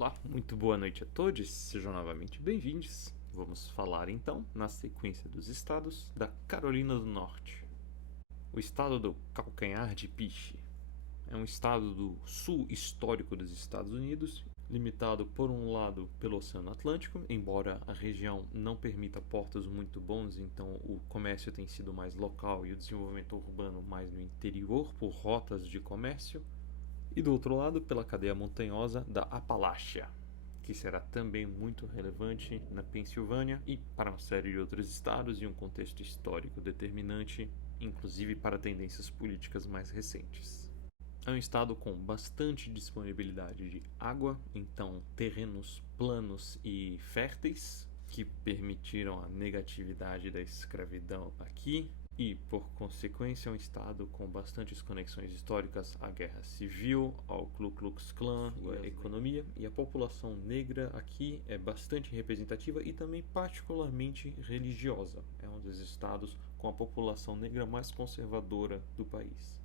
Olá, muito boa noite a todos, sejam novamente bem-vindos. Vamos falar então, na sequência dos estados da Carolina do Norte. O estado do Calcanhar de Piche é um estado do sul histórico dos Estados Unidos, limitado por um lado pelo Oceano Atlântico, embora a região não permita portos muito bons, então o comércio tem sido mais local e o desenvolvimento urbano mais no interior por rotas de comércio. E do outro lado, pela cadeia montanhosa da Appalachia, que será também muito relevante na Pensilvânia e para uma série de outros estados e um contexto histórico determinante, inclusive para tendências políticas mais recentes. É um estado com bastante disponibilidade de água, então terrenos planos e férteis, que permitiram a negatividade da escravidão aqui, e, por consequência, é um estado com bastantes conexões históricas à guerra civil, ao Ku Klux Klan, à economia, e a população negra aqui é bastante representativa e também particularmente religiosa. É um dos estados com a população negra mais conservadora do país.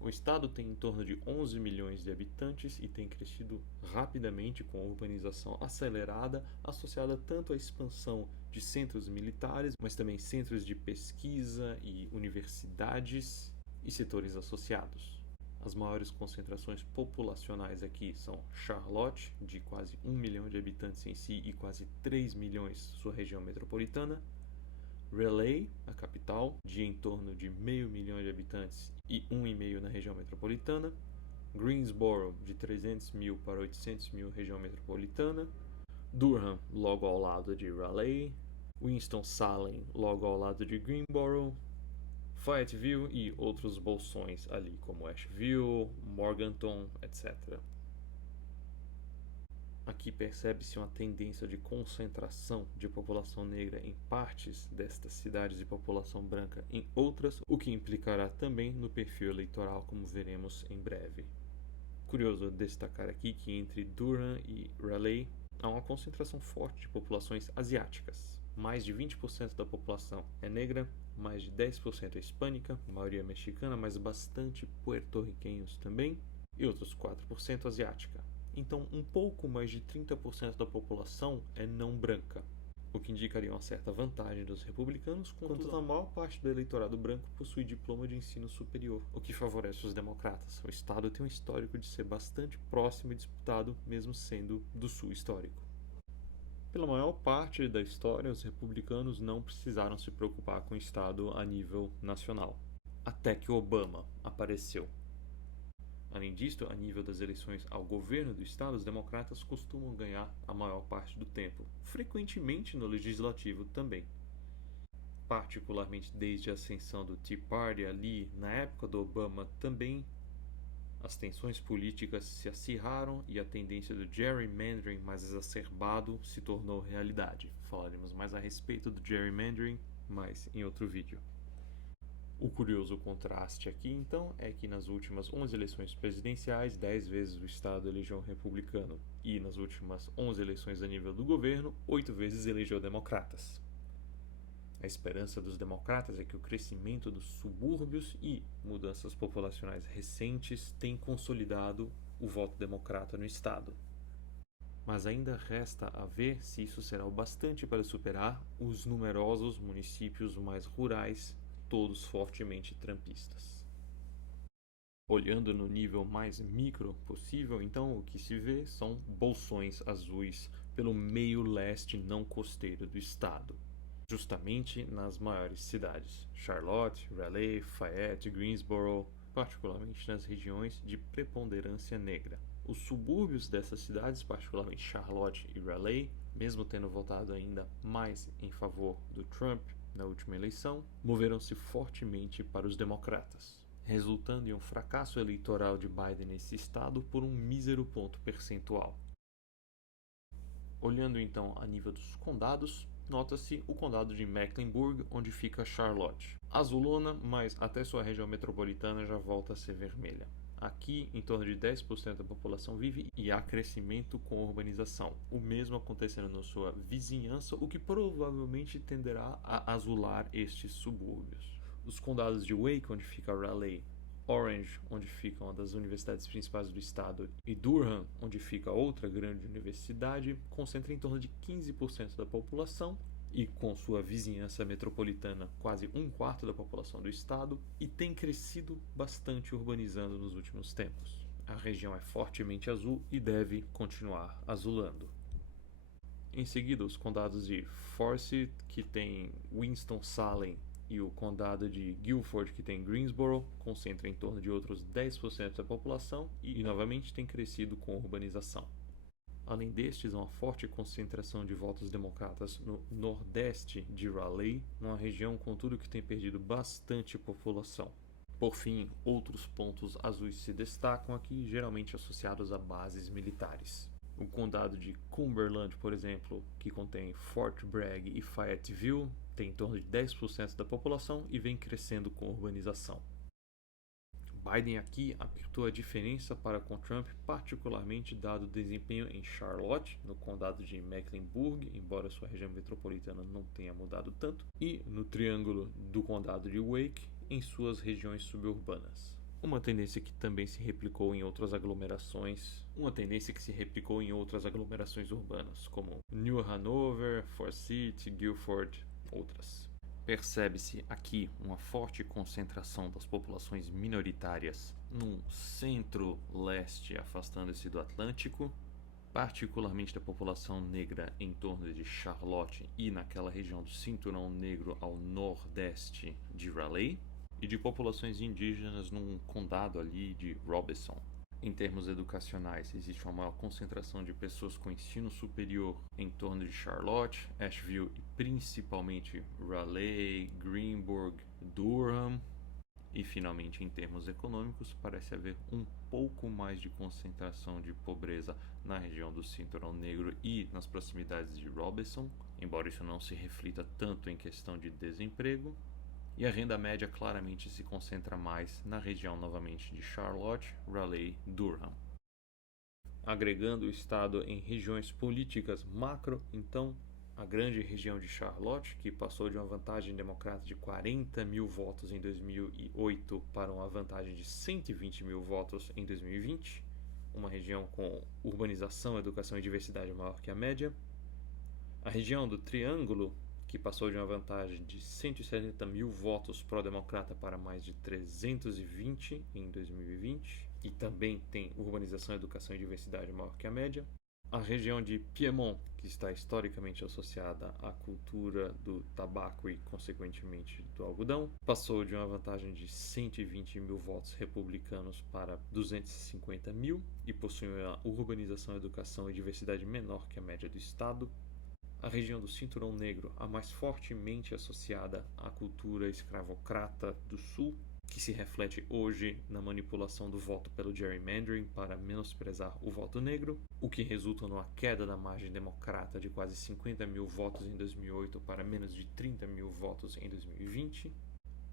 O estado tem em torno de 11 milhões de habitantes e tem crescido rapidamente com a urbanização acelerada, associada tanto à expansão de centros militares, mas também centros de pesquisa e universidades e setores associados. As maiores concentrações populacionais aqui são Charlotte, de quase 1 milhão de habitantes em si e quase 3 milhões sua região metropolitana, Raleigh, a capital, de em torno de meio milhão de habitantes e 1,5 na região metropolitana, Greensboro, de 300 mil para 800 mil região metropolitana, Durham, logo ao lado de Raleigh, Winston-Salem, logo ao lado de Greensboro, Fayetteville e outros bolsões ali, como Asheville, Morganton, etc. Aqui percebe-se uma tendência de concentração de população negra em partes destas cidades e população branca em outras, o que implicará também no perfil eleitoral, como veremos em breve. Curioso destacar aqui que entre Durham e Raleigh há uma concentração forte de populações asiáticas. Mais de 20% da população é negra, mais de 10% é hispânica, maioria mexicana, mas bastante puerto-riquenhos também, e outros 4% asiática. Então, um pouco mais de 30% da população é não branca, o que indicaria uma certa vantagem dos republicanos, contudo a maior parte do eleitorado branco possui diploma de ensino superior, o que favorece os democratas. O estado tem um histórico de ser bastante próximo e disputado, mesmo sendo do sul histórico. Pela maior parte da história, os republicanos não precisaram se preocupar com o estado a nível nacional, até que Obama apareceu. Além disso, a nível das eleições ao governo do estado, os democratas costumam ganhar a maior parte do tempo, frequentemente no legislativo também. Particularmente desde a ascensão do Tea Party ali, na época do Obama também, as tensões políticas se acirraram e a tendência do gerrymandering mais exacerbado se tornou realidade. Falaremos mais a respeito do gerrymandering, mas em outro vídeo. O curioso contraste aqui, então, é que nas últimas 11 eleições presidenciais, 10 vezes o Estado elegeu um republicano, e nas últimas 11 eleições a nível do governo, 8 vezes elegeu democratas. A esperança dos democratas é que o crescimento dos subúrbios e mudanças populacionais recentes tem consolidado o voto democrata no Estado. Mas ainda resta a ver se isso será o bastante para superar os numerosos municípios mais rurais, todos fortemente trumpistas. Olhando no nível mais micro possível, então o que se vê são bolsões azuis pelo meio leste não costeiro do estado, justamente nas maiores cidades, Charlotte, Raleigh, Fayette, Greensboro, particularmente nas regiões de preponderância negra. Os subúrbios dessas cidades, particularmente Charlotte e Raleigh, mesmo tendo votado ainda mais em favor do Trump na última eleição, moveram-se fortemente para os democratas, resultando em um fracasso eleitoral de Biden nesse estado por um mísero ponto percentual. Olhando então a nível dos condados, nota-se o condado de Mecklenburg, onde fica Charlotte. Azulona, mas até sua região metropolitana já volta a ser vermelha. Aqui, em torno de 10% da população vive e há crescimento com a urbanização. O mesmo acontecendo na sua vizinhança, o que provavelmente tenderá a azular estes subúrbios. Os condados de Wake, onde fica Raleigh, Orange, onde fica uma das universidades principais do estado, e Durham, onde fica outra grande universidade, concentra em torno de 15% da população e, com sua vizinhança metropolitana, quase um quarto da população do estado, e tem crescido bastante urbanizando nos últimos tempos. A região é fortemente azul e deve continuar azulando. Em seguida, os condados de Forsyth, que tem Winston-Salem, e o condado de Guilford, que tem Greensboro, concentra em torno de outros 10% da população e, novamente, tem crescido com a urbanização. Além destes, há uma forte concentração de votos democratas no nordeste de Raleigh, uma região, contudo, que tem perdido bastante população. Por fim, outros pontos azuis se destacam aqui, geralmente associados a bases militares. O condado de Cumberland, por exemplo, que contém Fort Bragg e Fayetteville, tem em torno de 10% da população e vem crescendo com a urbanização. Biden aqui apertou a diferença para com Trump, particularmente dado o desempenho em Charlotte, no condado de Mecklenburg, embora sua região metropolitana não tenha mudado tanto, e no triângulo do condado de Wake, em suas regiões suburbanas. Uma tendência que também se replicou em outras aglomerações urbanas, como New Hanover, Forsyth, Guilford, outras. Percebe-se aqui uma forte concentração das populações minoritárias num centro-leste afastando-se do Atlântico, particularmente da população negra em torno de Charlotte e naquela região do Cinturão Negro ao nordeste de Raleigh, e de populações indígenas num condado ali de Robeson. Em termos educacionais, existe uma maior concentração de pessoas com ensino superior em torno de Charlotte, Asheville e principalmente Raleigh, Greenburgh, Durham. E finalmente, em termos econômicos, parece haver um pouco mais de concentração de pobreza na região do Cinturão Negro e nas proximidades de Robeson, embora isso não se reflita tanto em questão de desemprego. E a renda média claramente se concentra mais na região novamente de Charlotte, Raleigh, Durham. Agregando o estado em regiões políticas macro, então, a grande região de Charlotte, que passou de uma vantagem democrata de 40 mil votos em 2008 para uma vantagem de 120 mil votos em 2020, uma região com urbanização, educação e diversidade maior que a média. A região do Triângulo, que passou de uma vantagem de 170 mil votos pró-democrata para mais de 320 em 2020, e também tem urbanização, educação e diversidade maior que a média. A região de Piedmont, que está historicamente associada à cultura do tabaco e, consequentemente, do algodão, passou de uma vantagem de 120 mil votos republicanos para 250 mil e possui uma urbanização, educação e diversidade menor que a média do estado. A região do Cinturão Negro, a mais fortemente associada à cultura escravocrata do Sul, que se reflete hoje na manipulação do voto pelo gerrymandering para menosprezar o voto negro, o que resulta numa queda da margem democrata de quase 50 mil votos em 2008 para menos de 30 mil votos em 2020.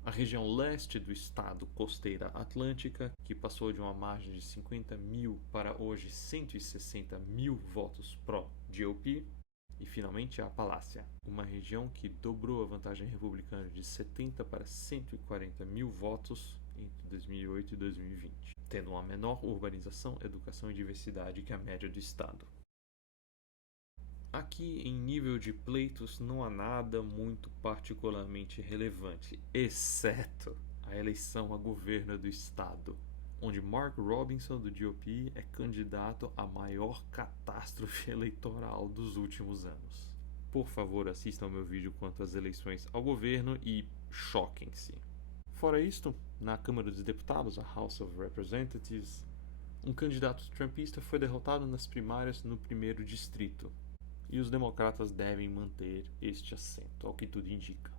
A região leste do estado costeira atlântica, que passou de uma margem de 50 mil para hoje 160 mil votos pró-GOP. E, finalmente, a Appalachia, uma região que dobrou a vantagem republicana de 70 para 140 mil votos entre 2008 e 2020, tendo uma menor urbanização, educação e diversidade que a média do estado. Aqui, em nível de pleitos, não há nada muito particularmente relevante, exceto a eleição a governo do estado, onde Mark Robinson, do GOP, é candidato à maior catástrofe eleitoral dos últimos anos. Por favor, assistam ao meu vídeo quanto às eleições ao governo e choquem-se. Fora isto, na Câmara dos Deputados, a House of Representatives, um candidato trumpista foi derrotado nas primárias no 1º distrito, e os democratas devem manter este assento, ao que tudo indica.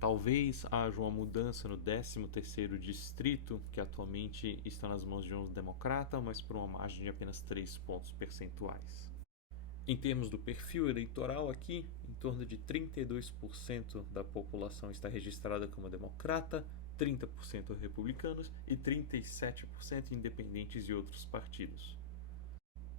Talvez haja uma mudança no 13º distrito, que atualmente está nas mãos de um democrata, mas por uma margem de apenas 3 pontos percentuais. Em termos do perfil eleitoral aqui, em torno de 32% da população está registrada como democrata, 30% republicanos e 37% independentes e outros partidos.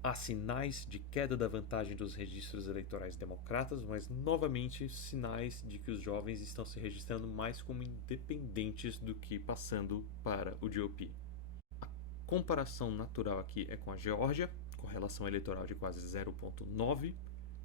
Há sinais de queda da vantagem dos registros eleitorais democratas, mas novamente sinais de que os jovens estão se registrando mais como independentes do que passando para o GOP. A comparação natural aqui é com a Geórgia, com relação eleitoral de quase 0,9,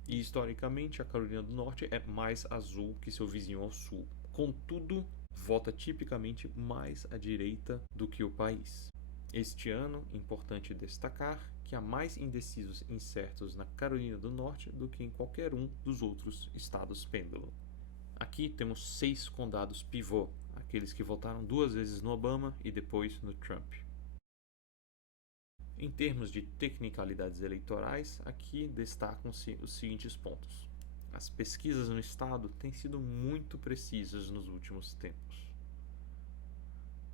e historicamente a Carolina do Norte é mais azul que seu vizinho ao sul. Contudo, vota tipicamente mais à direita do que o país. Este ano, importante destacar que há mais indecisos incertos na Carolina do Norte do que em qualquer um dos outros estados pêndulo. Aqui temos 6 condados pivô, aqueles que votaram 2 vezes no Obama e depois no Trump. Em termos de tecnicalidades eleitorais, aqui destacam-se os seguintes pontos. As pesquisas no estado têm sido muito precisas nos últimos tempos.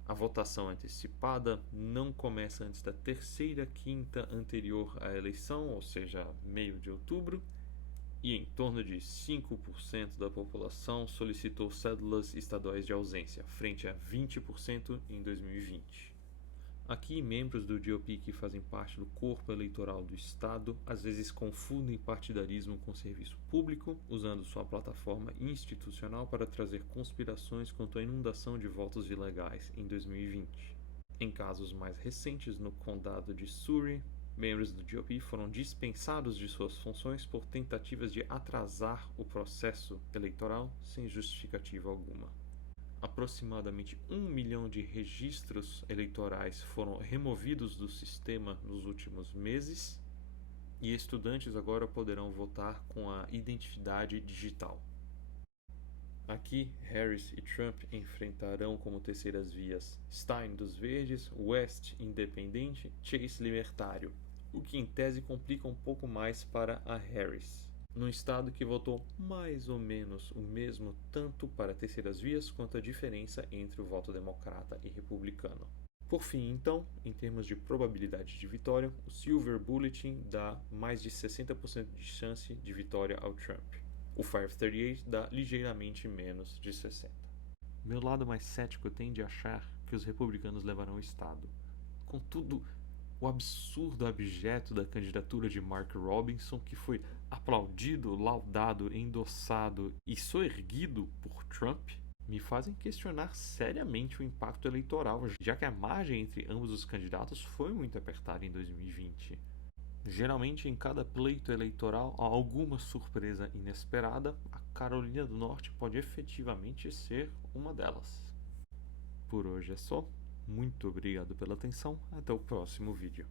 A votação antecipada não começa antes da terceira quinta anterior à eleição, ou seja, meio de outubro, e em torno de 5% da população solicitou cédulas estaduais de ausência, frente a 20% em 2020. Aqui, membros do GOP que fazem parte do corpo eleitoral do Estado às vezes confundem partidarismo com serviço público, usando sua plataforma institucional para trazer conspirações quanto à inundação de votos ilegais em 2020. Em casos mais recentes, no condado de Surrey, membros do GOP foram dispensados de suas funções por tentativas de atrasar o processo eleitoral sem justificativa alguma. Aproximadamente 1 milhão de registros eleitorais foram removidos do sistema nos últimos meses e estudantes agora poderão votar com a identidade digital. Aqui, Harris e Trump enfrentarão como terceiras vias Stein dos Verdes, West independente, Chase libertário, o que em tese complica um pouco mais para a Harris, num estado que votou mais ou menos o mesmo tanto para terceiras vias quanto a diferença entre o voto democrata e republicano. Por fim, então, em termos de probabilidade de vitória, o Silver Bulletin dá mais de 60% de chance de vitória ao Trump. O 538 dá ligeiramente menos de 60%. Meu lado mais cético tende a achar que os republicanos levarão o estado. Contudo, o absurdo abjeto da candidatura de Mark Robinson, que foi aplaudido, laudado, endossado e soerguido por Trump, me fazem questionar seriamente o impacto eleitoral, já que a margem entre ambos os candidatos foi muito apertada em 2020. Geralmente, em cada pleito eleitoral, há alguma surpresa inesperada. A Carolina do Norte pode efetivamente ser uma delas. Por hoje é só. Muito obrigado pela atenção. Até o próximo vídeo.